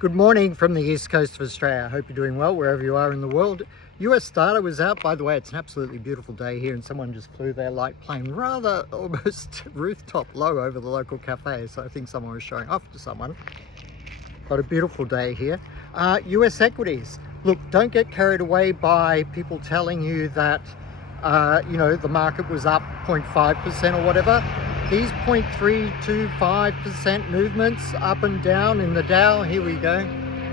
Good morning from the east coast of Australia. I hope you're doing well wherever you are in the world. US data was out. By the way, it's an absolutely beautiful day here, and someone just flew their light plane rather almost rooftop low over the local cafe, so I think someone was showing off to someone. Got a beautiful day here. US equities. Look, don't get carried away by people telling you that the market was up 0.5% or whatever. These 0.325% movements up and down in the Dow, here we go,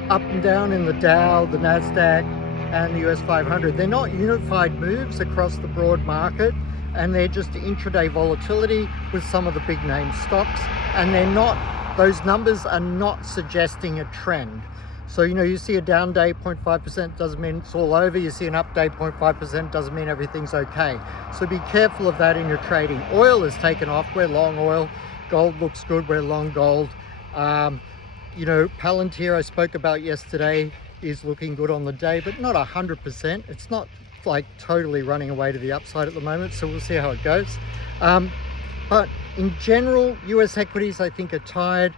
up and down in the Dow, the Nasdaq and the US 500. They're not unified moves across the broad market, and they're just intraday volatility with some of the big name stocks, and those numbers are not suggesting a trend. So, you see a down day 0.5% doesn't mean it's all over. You see an up day 0.5% doesn't mean everything's okay. So be careful of that in your trading. Oil has taken off. We're long oil. Gold looks good. We're long gold. Palantir I spoke about yesterday is looking good on the day, but not 100%. It's not like totally running away to the upside at the moment. So we'll see how it goes. But in general, US equities I think are tired.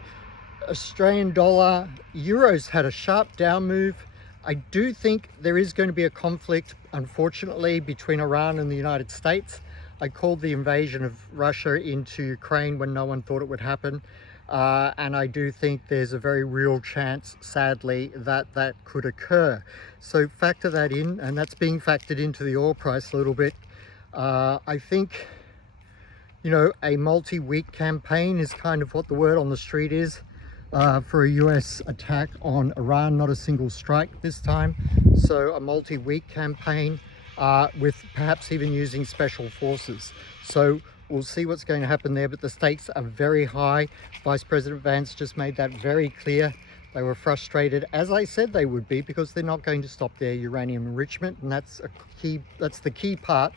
Australian dollar, euros had a sharp down move. I do think there is going to be a conflict, unfortunately, between Iran and the United States. I called the invasion of Russia into Ukraine when no one thought it would happen. And I do think there's a very real chance, sadly, that that could occur. So factor that in, and that's being factored into the oil price a little bit. I think, a multi-week campaign is kind of what the word on the street is. For a US attack on Iran, not a single strike this time. So a multi-week campaign with perhaps even using special forces. So we'll see what's going to happen there, but the stakes are very high. Vice President Vance just made that very clear. They were frustrated, as I said they would be, because they're not going to stop their uranium enrichment, and that's the key part.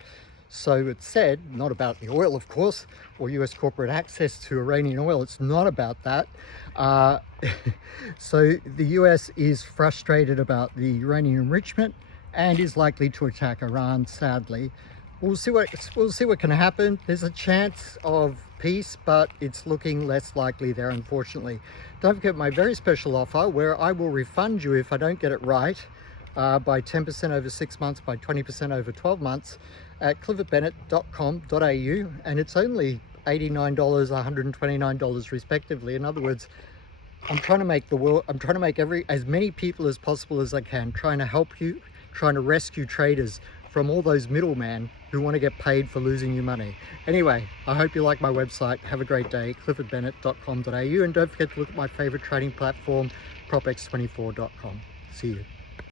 So it's said, not about the oil, of course, or US corporate access to Iranian oil. It's not about that. So the US is frustrated about the uranium enrichment and is likely to attack Iran, sadly. We'll see what can happen. There's a chance of peace, but it's looking less likely there, unfortunately. Don't forget my very special offer where I will refund you if I don't get it right by 10% over 6 months, by 20% over 12 months at cliffordbennett.com.au, and it's only $89, $129 respectively. In other words, I'm trying to make as many people as possible as I can, trying to help you, trying to rescue traders from all those middlemen who want to get paid for losing you money. Anyway, I hope you like my website. Have a great day, cliffordbennett.com.au, and don't forget to look at my favorite trading platform, propx24.com. See you.